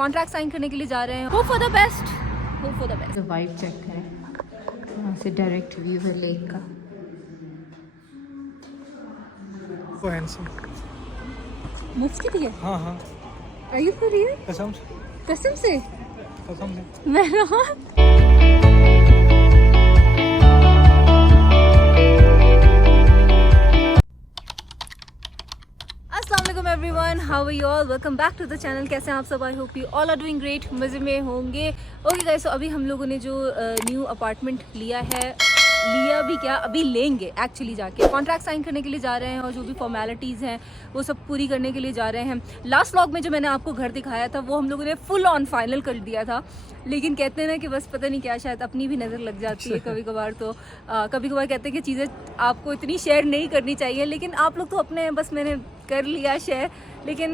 Contract sign करने के लिए जा रहे हैं। Hope for the best, hope for the best. Vibe check करें, वहाँ से डायरेक्ट व्यू है लेक का। मुफ्त की है? हाँ हाँ। Are you for real? कसम से। कसम से? कसम से। मैं रहा। अस्सलामुअलैकुम everyone, how are you all? Welcome back to the channel. कैसे हैं आप सब? I hope you all are doing great, मज़े में होंगे। ओके गाइस, तो अभी हम लोगों ने जो न्यू अपार्टमेंट लिया है, लिया भी क्या, अभी लेंगे एक्चुअली। जाके कॉन्ट्रैक्ट साइन करने के लिए जा रहे हैं और जो भी फॉर्मेलिटीज़ हैं वो सब पूरी करने के लिए जा रहे हैं। लास्ट व्लॉग में जो मैंने आपको घर दिखाया था वो हम लोगों ने फुल ऑन फाइनल कर दिया था, लेकिन कहते हैं ना कि बस पता नहीं क्या, शायद अपनी भी नज़र लग जाती है कभी कभार। तो कभी कभार कहते हैं कि चीज़ें आपको इतनी शेयर नहीं करनी चाहिए, लेकिन आप लोग तो अपने, बस मैंने कर लिया शेयर, लेकिन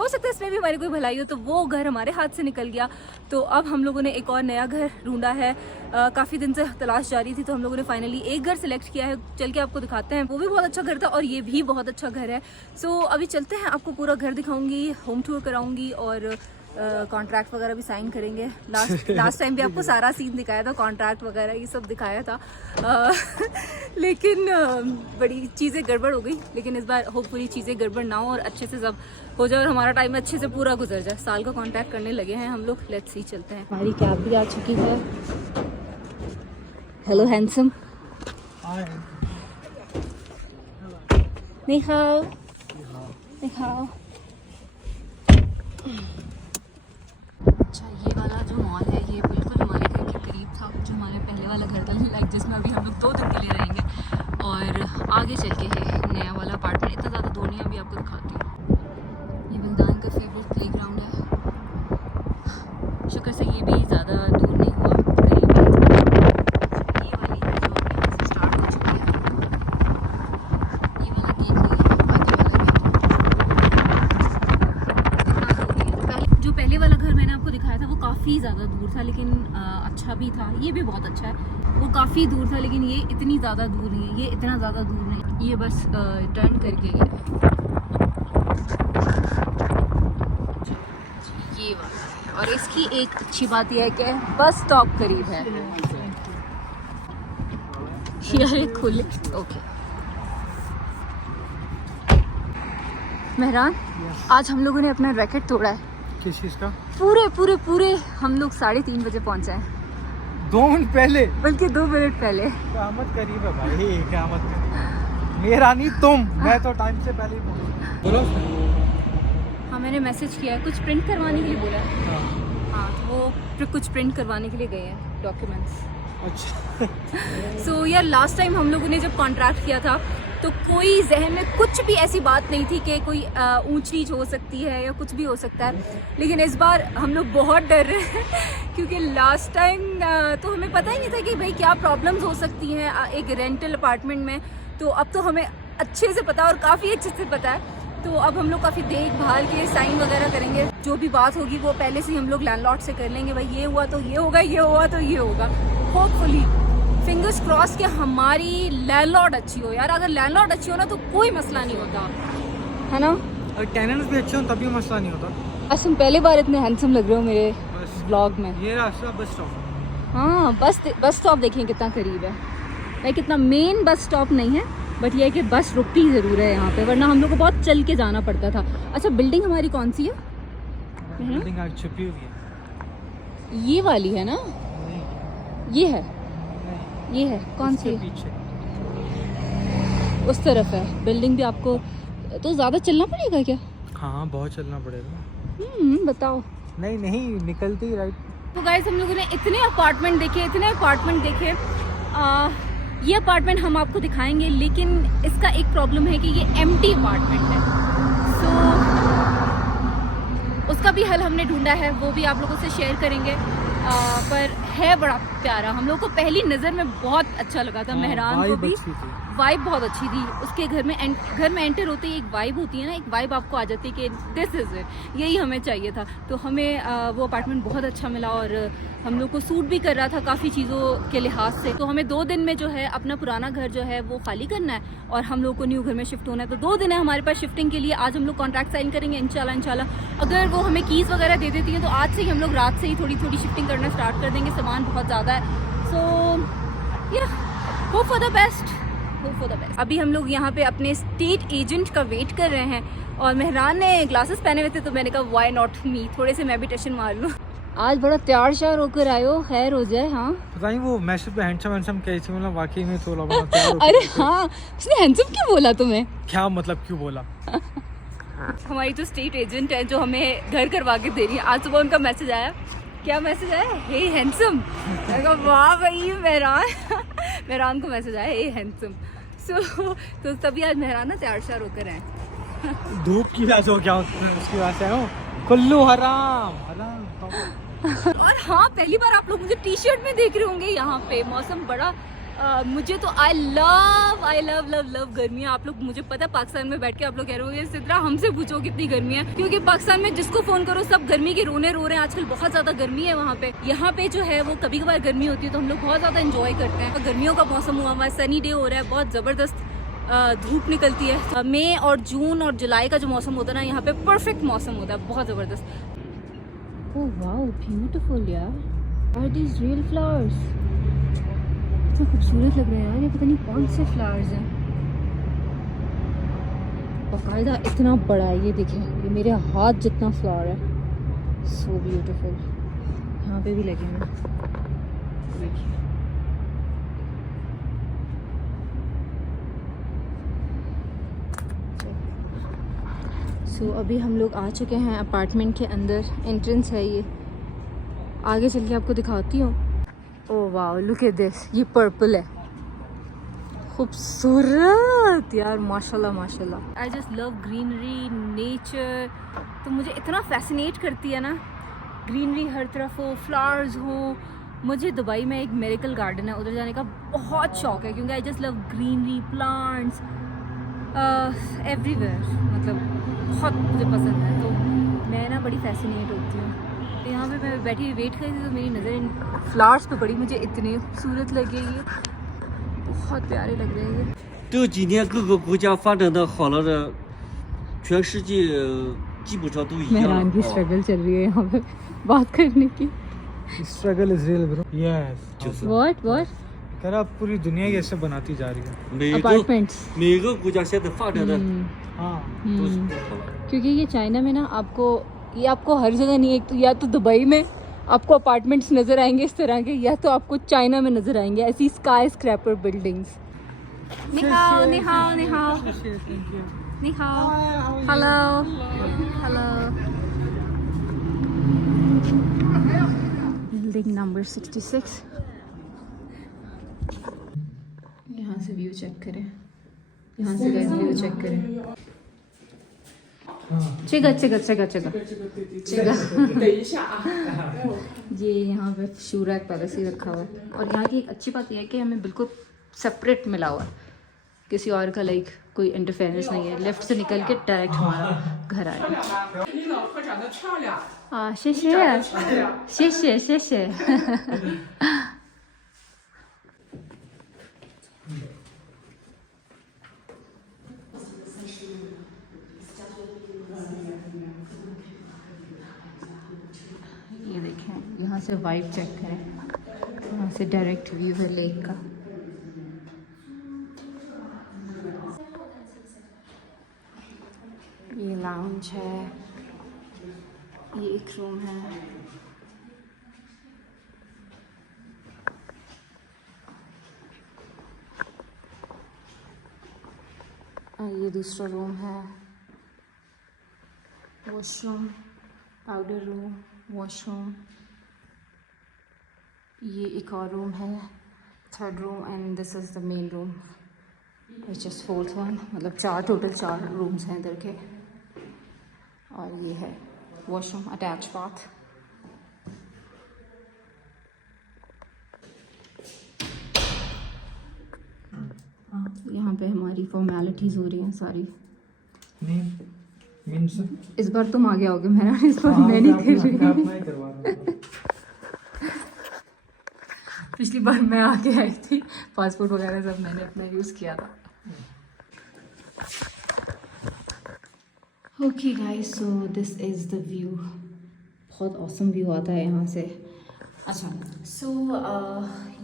हो सकता है इसमें भी हमारी कोई भलाई हो। तो वो घर हमारे हाथ से निकल गया, तो अब हम लोगों ने एक और नया घर ढूंढा है। काफ़ी दिन से तलाश जारी थी, तो हम लोगों ने फाइनली एक घर सिलेक्ट किया है। चल के आपको दिखाते हैं। वो भी बहुत अच्छा घर था और ये भी बहुत अच्छा घर है। सो अभी चलते हैं, आपको पूरा घर दिखाऊंगी, होम टूर कराऊंगी और कॉन्ट्रैक्ट वगैरह भी साइन करेंगे। लास्ट टाइम भी आपको सारा सीन दिखाया था, कॉन्ट्रैक्ट वगैरह ये सब दिखाया था। लेकिन बड़ी चीज़ें गड़बड़ हो गई, लेकिन इस बार होपफुली चीज़ें गड़बड़ ना हो और अच्छे से सब हो जाए और हमारा टाइम अच्छे से पूरा गुजर जाए। साल का कॉन्ट्रैक्ट करने लगे हैं हम लोग। लेट्स सी, चलते हैं। हमारी कैब भी आ चुकी है। Hello handsome. नहीं खाओ, नहीं खाओ। अच्छा, ये वाला जो मॉल है ये बिल्कुल हमारे घर के करीब था, जो हमारे पहले वाला घर था, लाइक जिसमें अभी हम लोग 2 दिन के लिए रहेंगे। और आगे चल के है नया वाला अपार्टमेंट। इतना ज़्यादा दूर नहीं, अभी आपको दिखाती हूँ। ये बलदान का फेवरेट प्लेग्राउंड है। शुक्र से ये भी ज़्यादा दूर नहीं हुआ, करीब है। ये वाली जो यहाँ से स्टार्ट हो चुकी है, ये वाला गेट नहीं है, आगे वाला गेट। जो पहले वाला घर मैंने आपको दिखाया था वो काफ़ी ज़्यादा दूर था, लेकिन अच्छा भी था। ये भी बहुत अच्छा है। वो काफ़ी दूर था, लेकिन ये इतनी ज़्यादा दूर नहीं है, ये इतना ज़्यादा दूर नहीं। ये बस टर्न करके ये वाला है। और इसकी एक अच्छी बात यह है कि बस स्टॉप करीब है। ये खुले। ओके मेहरान, आज हम लोगों ने अपना रैकेट तोड़ा है। किस चीज का? पूरे हम लोग 3:30 बजे पहुंचे हैं। 2 मिनट पहले, बल्कि 2 मिनट पहले। क़यामत करीब है भाई, क़यामत। मेरा नहीं तुम, मैं तो टाइम से पहले ही पहुंचा। बोलो। हाँ, मैंने मैसेज किया है, कुछ प्रिंट करवाने के लिए बोला है। हाँ, तो वो कुछ प्रिंट करवाने के लिए गए हैं डॉक्यूमेंट्स। अच्छा। सो यार, लास्ट टाइम हम लोगों ने जब कॉन्ट्रैक्ट किया था तो कोई जहन में कुछ भी ऐसी बात नहीं थी कि कोई ऊंच नीच हो सकती है या कुछ भी हो सकता है। लेकिन इस बार हम लोग बहुत डर रहे हैं क्योंकि लास्ट टाइम तो हमें पता ही नहीं था कि भाई क्या प्रॉब्लम्स हो सकती हैं एक रेंटल अपार्टमेंट में। तो अब तो हमें अच्छे से पता, और काफ़ी अच्छे से पता है। तो अब हम लोग काफ़ी देखभाल के साइन वगैरह करेंगे। जो भी बात होगी वो पहले से ही हम लोग लैंडलॉर्ड से कर लेंगे। भाई ये हुआ तो ये होगा, ये हुआ तो ये होगा। होपफुली, फिंगर्स क्रॉस के हमारी लैंडलॉर्ड अच्छी हो। यार, अगर लैंडलॉर्ड अच्छी हो ना तो कोई मसला नहीं होता, है ना। और टेनेंट्स भी अच्छे हो तभी मसला नहीं होता। बस तुम पहली बार इतने हैंडसम लग रहे हो मेरे ब्लॉग में। ये रास्ता बस स्टॉप। हाँ, बस स्टॉप देखें कितना करीब है। लाइक इतना मेन बस स्टॉप नहीं है, बट ये है कि बस रुकती ज़रूर है यहाँ पे, वरना हम लोग को बहुत चल के जाना पड़ता था। अच्छा, बिल्डिंग हमारी कौन सी है? बिल्डिंग आज छुपी हुई है। ये वाली है ना? ये है, ये है। कौन सी है? पीछे उस तरफ है बिल्डिंग भी। आपको तो ज़्यादा चलना पड़ेगा क्या? हाँ, बहुत चलना पड़ेगा। बताओ। नहीं निकलती राइट। तो गाइस, हम लोगों ने इतने अपार्टमेंट देखे। ये अपार्टमेंट हम आपको दिखाएंगे, लेकिन इसका एक प्रॉब्लम है कि ये एम्प्टी अपार्टमेंट है। सो उसका भी हल हमने ढूंढा है, वो भी आप लोगों से शेयर करेंगे। पर है बड़ा प्यारा, हम लोग को पहली नज़र में बहुत अच्छा लगा था। मेहरान को भी वाइब बहुत अच्छी थी उसके घर में एंटर होते ही एक वाइब होती है ना, एक वाइब आपको आ जाती है कि दिस इज़ इट, यही हमें चाहिए था। तो हमें वो अपार्टमेंट बहुत अच्छा मिला और हम लोग को सूट भी कर रहा था काफ़ी चीज़ों के लिहाज से। तो हमें 2 दिन में जो है अपना पुराना घर जो है वो खाली करना है और हम लोग को न्यू घर में शिफ्ट होना है। तो 2 दिन है हमारे पास शिफ्टिंग के लिए। आज हम लोग कॉन्ट्रैक्ट साइन करेंगे इंशाल्लाह। अगर वो हमें कीज़ वगैरह दे देती है तो आज से ही हम लोग रात से ही थोड़ी थोड़ी शिफ्टिंग करना स्टार्ट कर देंगे। सामान बहुत ज़्यादा है, सो या होप फॉर द बेस्ट। अभी हम लोग यहाँ पे अपने स्टेट एजेंट का वेट कर रहे हैं और मेहरान ने ग्लासेस पहने हुए थे तो मैंने कहा व्हाई नॉट मी, थोड़े से मैं भी टशन मार लूँ। आज बड़ा तैयार श्यार होकर आए हो, खैर हो जाए। हाँ पता नहीं वो मैसेज पे हैंडसम कैसे, मतलब वाकई में थोड़ा बहुत तैयार होके अरे हाँ, उसने हैंडसम क्यों बोला तुम्हें? क्या मतलब क्यों बोला? हमारी जो स्टेट एजेंट है जो हमें घर करवा के दे रही है, आज सुबह उनका मैसेज आया। क्या मैसेज आया? हे हैंडसम। वाह भाई मेहरान को मैसेज आया हे हैंडसम। तो तभी आज मेहरान ना तैयार श्यार होकर आए। धूप की वजह से हो क्या उसकी वजह से हो, कुल्लू हराम। और हाँ, पहली बार आप लोग मुझे टी शर्ट में देख रहे होंगे। यहाँ पे मौसम बड़ा मुझे तो आई लव गर्मियाँ। आप लोग, मुझे पता है पाकिस्तान में बैठ के आप लोग कह रहे हो सिद्रा हमसे पूछो कितनी गर्मी है, क्योंकि पाकिस्तान में जिसको फोन करो सब गर्मी के रोने रो रहे हैं। आजकल बहुत ज्यादा गर्मी है वहाँ पे। यहाँ पे जो है वो कभी कभार गर्मी होती है तो हम लोग बहुत ज्यादा एंजॉय करते हैं। गर्मियों का मौसम हुआ हुआ है, सनी डे हो रहा है, बहुत जबरदस्त धूप निकलती है। मई और जून और जुलाई का जो मौसम होता है ना, यहाँ पे परफेक्ट मौसम होता है, बहुत जबरदस्त। ओह वाओ ब्यूटीफुल यार, आर दीज रियल फ्लावर्स? कितना खूबसूरत लग रहा है यार, ये पता नहीं कौन से फ्लावर्स हैं। बाकायदा इतना बड़ा है, ये देखें, ये मेरे हाथ जितना फ्लावर है, सो ब्यूटीफुल। यहाँ पे भी लगे हैं, देखिए। सो अभी हम लोग आ चुके हैं अपार्टमेंट के अंदर। एंट्रेंस है ये, आगे चल के आपको दिखाती हूँ। Oh wow, look at this, ये पर्पल है, खूबसूरत यार, माशाल्लाह माशाल्लाह। I just love greenery, nature. तो मुझे इतना फैसिनेट करती है ना ग्रीनरी, हर तरफ हो, फ्लावर्स हो। मुझे दुबई में एक मिरेकल गार्डन है, उधर जाने का बहुत शौक है, क्योंकि I just love greenery, plants everywhere, मतलब बहुत मुझे पसंद है। तो मैं ना बड़ी फैसिनेट होती हूँ। तो यहाँ पे मैं बैठी वेट कर रही थी तो मेरी नज़र इन फ्लावर्स पे पड़ी, मुझे इतने खूबसूरत लगे, ये बहुत प्यारे लग रहे हैं। 这几年各个国家发展的好了的，全世界基本上都一样。 मेहरान की स्ट्रगल चल रही है यहाँ पे बात करने की। Struggle is real bro. Yes What? कह रहा पूरी दुनिया ही ऐसे बनाती जा रही है। 每个国家现在发展的 हाँ 都是不同。 क्योंकि ये चाइना में ना आपको हर जगह नहीं, एक तो या तो दुबई में आपको अपार्टमेंट्स नज़र आएंगे इस तरह के, या तो आपको चाइना में नज़र आएंगे ऐसी स्काई स्क्रैपर बिल्डिंग्स। निहाओ निहाओ निहाओ निहाओ, हेलो हेलो। Building number 66। यहाँ से व्यू चेक करें, यहाँ से गाइस व्यू चेक करें। चेगा ये यहाँ पे शूरैक पैलेस ही रखा हुआ है। और यहाँ की एक अच्छी बात यह है कि हमें बिल्कुल सेपरेट मिला हुआ है, किसी और का लाइक कोई इंटरफेरेंस नहीं है। लेफ्ट से निकल के डायरेक्ट हमारा घर आएगा। हाँ शेषे ये देखें, यहाँ से वाइब चेक करें, यहाँ से डायरेक्ट व्यू है लेक का। ये लाउंज है, ये एक रूम है, और ये दूसरा रूम है, वॉशरूम, पाउडर रूम, वॉशरूम। ये एक और रूम है, third room, and this is the main room which is fourth one. मतलब टोटल 4 रूम्स हैं इधर के। और ये है वॉशरूम, अटैच बाथ। पे हमारी फॉर्मेलिटीज़ हो रही हैं सारी। नेम मींस इस बार तुम आगे आओगे मेहरान, इस बार मैं नहीं कर रही। अपना ही करवा रहा हूं। पिछली बार मैं आके आई थी, पासपोर्ट वगैरह सब मैंने अपना यूज़ किया था। Okay guys, so this is the view. बहुत ऑसम व्यू आता है यहाँ से। अच्छा, सो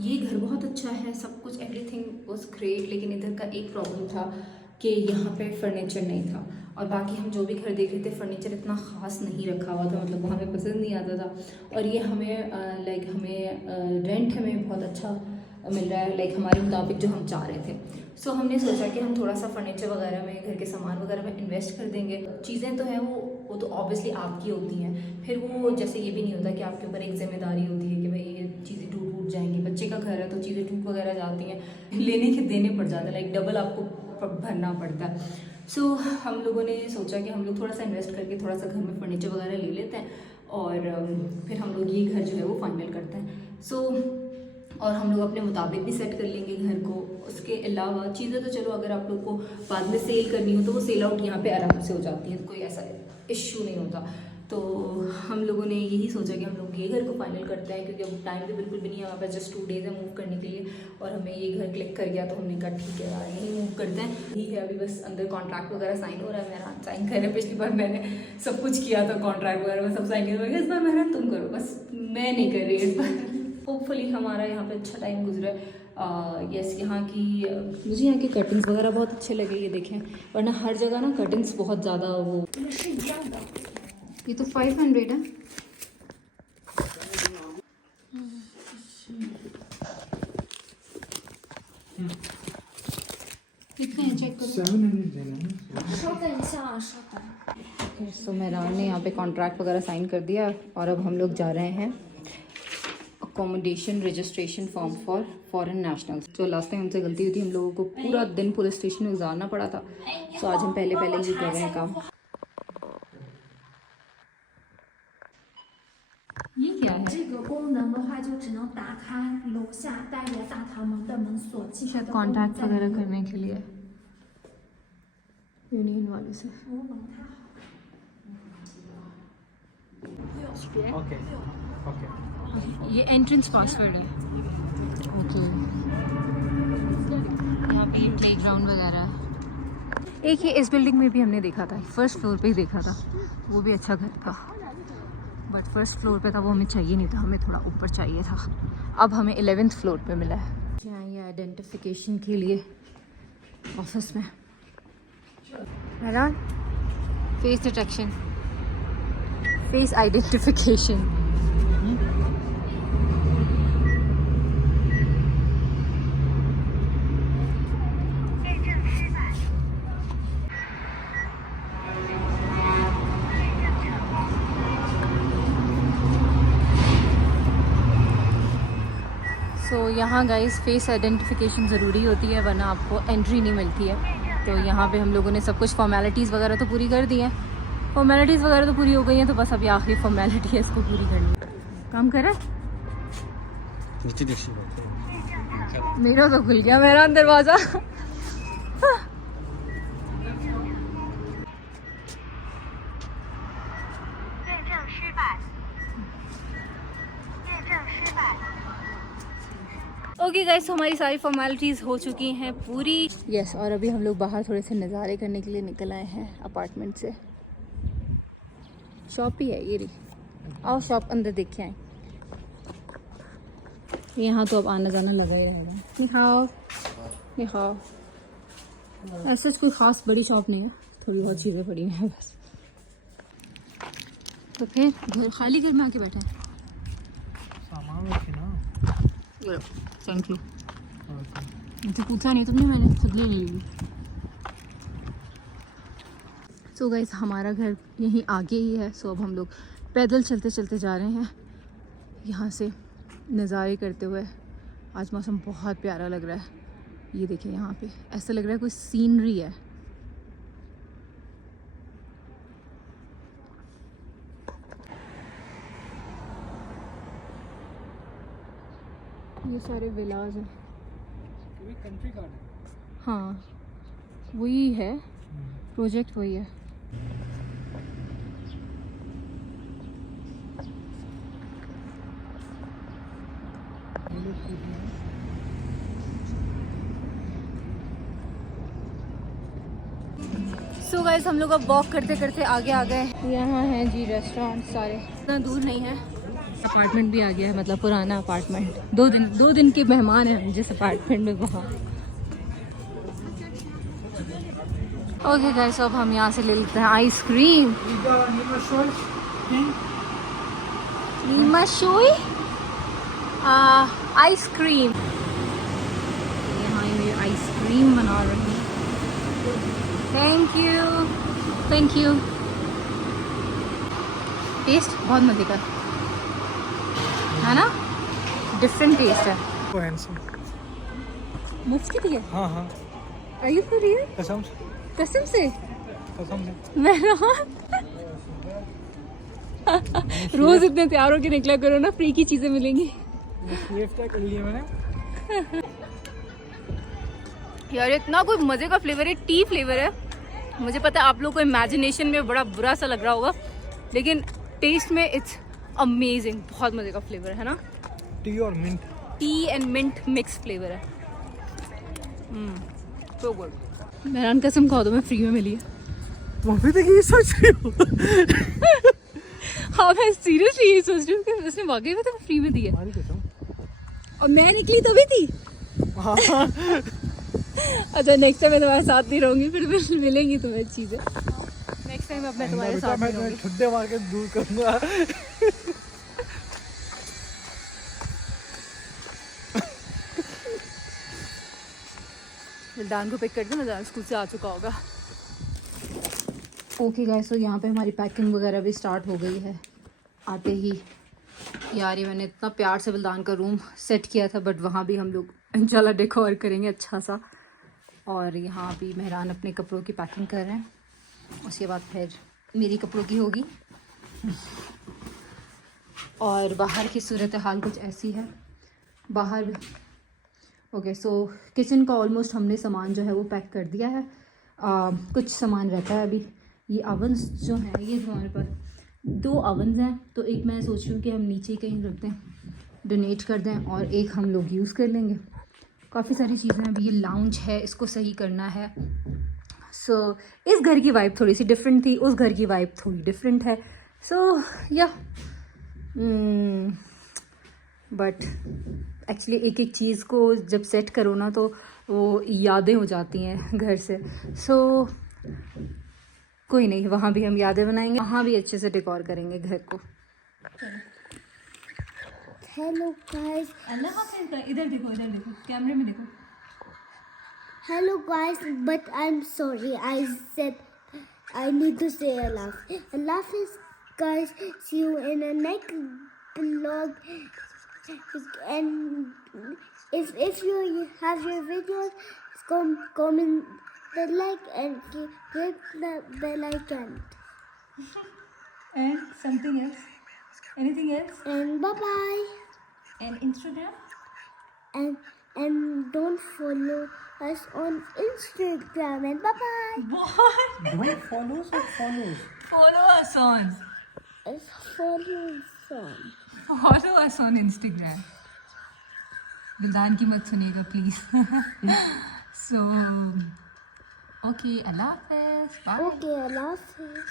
ये घर बहुत अच्छा है, सब कुछ एवरीथिंग वाज ग्रेट, लेकिन इधर का एक प्रॉब्लम था कि यहाँ पे फर्नीचर नहीं था। और बाकी हम जो भी घर देख रहे थे फर्नीचर इतना ख़ास नहीं रखा हुआ था, मतलब वो हमें पसंद नहीं आता था। और ये हमें लाइक हमें रेंट हमें बहुत अच्छा मिल रहा है, लाइक हमारे मुताबिक जो हम चाह रहे थे। सो हमने सोचा कि हम थोड़ा सा फर्नीचर वगैरह में, घर के सामान वगैरह में इन्वेस्ट कर देंगे। चीज़ें तो हैं वो तो ऑब्वियसली आपकी होती हैं, फिर वो जैसे ये भी नहीं होता कि आपके ऊपर एक जिम्मेदारी होती है कि भाई ये चीज़ें टूट जाएंगी। बच्चे का घर है तो चीज़ें टूट वगैरह जाती हैं, लेने के देने पड़ जाते हैं, लाइक डबल आपको भरना पड़ता है। सो हम लोगों ने सोचा कि हम लोग थोड़ा सा इन्वेस्ट करके थोड़ा सा घर में फर्नीचर वगैरह ले लेते हैं और फिर हम लोग ये घर जो है वो फाइनल करते हैं। सो और हम लोग अपने मुताबिक भी सेट कर लेंगे घर को। उसके अलावा चीज़ें तो चलो अगर आप लोग को बाद में सेल करनी हो तो वो सेल आउट यहाँ पे आराम से हो जाती है, तो कोई ऐसा इश्यू नहीं होता। तो हम लोगों ने यही सोचा कि हम लोग ये घर को फाइनल करते हैं, क्योंकि अब टाइम भी बिल्कुल भी नहीं है हमारे पास, जस्ट 2 डेज़ है मूव करने के लिए। और हमें ये घर क्लिक कर गया तो हमने कहा ठीक है यार यही मूव करते हैं। यही है, अभी बस अंदर कॉन्ट्रैक्ट वगैरह साइन हो रहा है, मेरा साइन कर रहे हैं। पिछली बार मैंने सब कुछ किया था, कॉन्ट्रैक्ट वगैरह में सब साइन किया, इस बार मेरा तुम करो, बस मैं नहीं कर रही इस बार। होपफुली हमारा यहाँ पे अच्छा टाइम गुजरा है। यस, यहाँ की मुझे यहाँ के कटिंग्स वगैरह बहुत अच्छे लगे, ये देखें, वरना हर जगह ना कटिंग्स बहुत ज़्यादा वो। ये तो 500 है। कितने हैं चेक करो। 700 देना है। 稍等一下啊，稍等。 सो मेहरान ने यहाँ पे कॉन्ट्रैक्ट वगैरह साइन कर दिया और अब हम लोग जा रहे हैं accommodation registration form for foreign nationals. जो लास्ट टाइम हमसे गलती हुई थी, हम लोगों को पूरा दिन पुलिस स्टेशन में गुजारना पड़ा था। सो आज हम पहले ही कर रहे हैं काम। ये क्या है? 这个功能的话，就只能打开楼下带着大堂门的门锁，其他 शायद 的 कॉन्टैक्ट 功能 वगैरह 在 करने के लिए यूनियन वालों से। 我等它。 ओके ओके। ये एंट्रेंस पासवर्ड है। ओके, यहाँ पे प्ले ग्राउंड वगैरह है। एक ही इस बिल्डिंग में भी हमने देखा था, फर्स्ट फ्लोर पे ही देखा था, वो भी अच्छा घर था, बट फर्स्ट फ्लोर पे था वो हमें चाहिए नहीं था, हमें थोड़ा ऊपर चाहिए था। अब हमें 11th फ्लोर पे मिला है। यहाँ ये आइडेंटिफिकेशन के लिए ऑफिस में फेस डिटेक्शन, फेस आइडेंटिफिकेशन। सो यहाँ गाइस फेस आइडेंटिफिकेशन ज़रूरी होती है, वरना आपको एंट्री नहीं मिलती है। तो यहाँ पे हम लोगों ने सब कुछ फॉर्मेलिटीज़ वगैरह तो पूरी कर दी हैं। फॉर्मेलिटीज़ वगैरह तो पूरी हो गई हैं, तो बस अभी आखिरी फॉर्मेलिटी है, इसको पूरी करनी है। काम कर रहा है? मेरा तो खुल गया मेरा दरवाज़ा। ओके गाइस, हमारी सारी फॉर्मेलिटीज़ हो चुकी हैं पूरी। यस, और अभी हम लोग बाहर थोड़े से नज़ारे करने के लिए निकल आए हैं अपार्टमेंट से। शॉप ही है ये रही, आओ शॉप अंदर देख के आए। यहाँ तो अब आना जाना लगा ही रहेगा। नि हाओ, नि हाओ। ऐसे कोई ख़ास बड़ी शॉप नहीं है, थोड़ी बहुत चीज़ें पड़ी हैं बस। तो फिर घर खाली घर में आके बैठे हैं। सामान रखे ना। Thank you. मुझे पूछा नहीं तुमने, मैंने खुद ले ली। सो गाइस, हमारा घर यहीं आगे ही है। सो अब हम लोग पैदल चलते चलते जा रहे हैं यहाँ से, नज़ारे करते हुए। आज मौसम बहुत प्यारा लग रहा है। ये देखिए, यहाँ पे ऐसा लग रहा है कोई सीनरी है। ये सारे विलाज हैं। Country garden. हाँ, वही है प्रोजेक्ट, वही है। सो गाइस हम लोग अब वॉक करते करते आगे आ गए। यहाँ है जी रेस्टोरेंट सारे, इतना दूर नहीं है। अपार्टमेंट भी आ गया है, मतलब पुराना अपार्टमेंट। 2 दिन के मेहमान हैं हम जिस अपार्टमेंट में वहाँ। ओके गाइस अब हम यहाँ से ले लेते हैं आइसक्रीम। नीमा शोई आइसक्रीम। यहाँ ये आइसक्रीम बना रही है। Thank you. टेस्ट बहुत मजे का है ना, डिफरेंट टेस्ट है। मुफ्त की है? हाँ हाँ Are you for real? कसम कसम से? से। मैं रोज इतने तैयार होके निकला करो ना, फ्री की चीजें मिलेंगी। कर लिए मैंने यार इतना कोई मजे का फ्लेवर है, टी फ्लेवर है। मुझे पता है आप लोग को इमेजिनेशन में बड़ा बुरा सा लग रहा होगा, लेकिन टेस्ट में इट्स अमेजिंग। बहुत मजे का फ्लेवर है ना, टी और mint, tea and mint mix flavour है। So good. मेहरान कसम खाओ तो मैं फ्री में मिली है। तुम अभी तक ये सोच रही हो? हाँ मैं सीरियसली यही सोच रही हूँ कि उसने वाकई में तो फ्री में दी है। हमारी कसम। और मैं निकली तभी थी। हाँ अच्छा नेक्स्ट टाइम मैं तुम्हारे साथ नहीं रहूंगी, फिर मिलेंगी तुम्हें चीजें। नेक्स्ट टाइम अब मैं तुम्हारे साथ मैं नहीं तुम्हें रहूंगी। छुट्टे मार के दूर करूंगा। दिलदान को पिक कर दो, दिलदान स्कूल से आ चुका होगा। ओके गाइस, तो यहाँ पे हमारी पैकिंग वगैरह भी स्टार्ट हो गई है। आते ही यार ये मैंने इतना प्यार से बलिदान का रूम सेट किया था, बट वहाँ भी हम लोग इंशाल्लाह डेकोर करेंगे अच्छा सा। और यहाँ भी मेहरान अपने कपड़ों की पैकिंग कर रहे हैं, उसके बाद फिर मेरी कपड़ों की होगी। और बाहर की सूरत हाल कुछ ऐसी है बाहर। ओके सो किचन का ऑलमोस्ट हमने सामान जो है वो पैक कर दिया है। कुछ सामान रहता है अभी। ये ओवन्स जो हैं, ये जो हमारे पास 2 ओवन्स हैं, तो एक मैं सोच रही हूँ कि हम नीचे ही कहीं रख दें, डोनेट कर दें, और एक हम लोग यूज़ कर लेंगे। काफ़ी सारी चीज़ें हैं। अभी ये लाउंज है, इसको सही करना है। सो इस घर की वाइब थोड़ी सी डिफरेंट थी, उस घर की वाइब थोड़ी डिफरेंट है। सो या बट एक्चुअली एक एक चीज़ को जब सेट करो ना तो वो यादें हो जाती हैं घर से। सो कोई नहीं, वहाँ भी हम यादें बनाएंगे, वहाँ भी अच्छे से डेकोर करेंगे घर को। हेलो गाइस, अल्लाह हाफ़िज़। इधर देखो, इधर देखो, कैमरे में देखो। Hello guys, but I am sorry, I said I need to say अल्लाह हाफिज guys, see you in the next vlog. And if you have your videos, comment the like and click the bell icon. And something else? Anything else? And bye bye. And Instagram? And don't follow us on Instagram. And bye bye. What? Don't follows or follows? Follow us on. Follow us on. Follow us on Instagram. दिलदान की मत सुनिएगा please. So okay, अल्लाह हाफ़िज़। Okay, Allah Hafiz.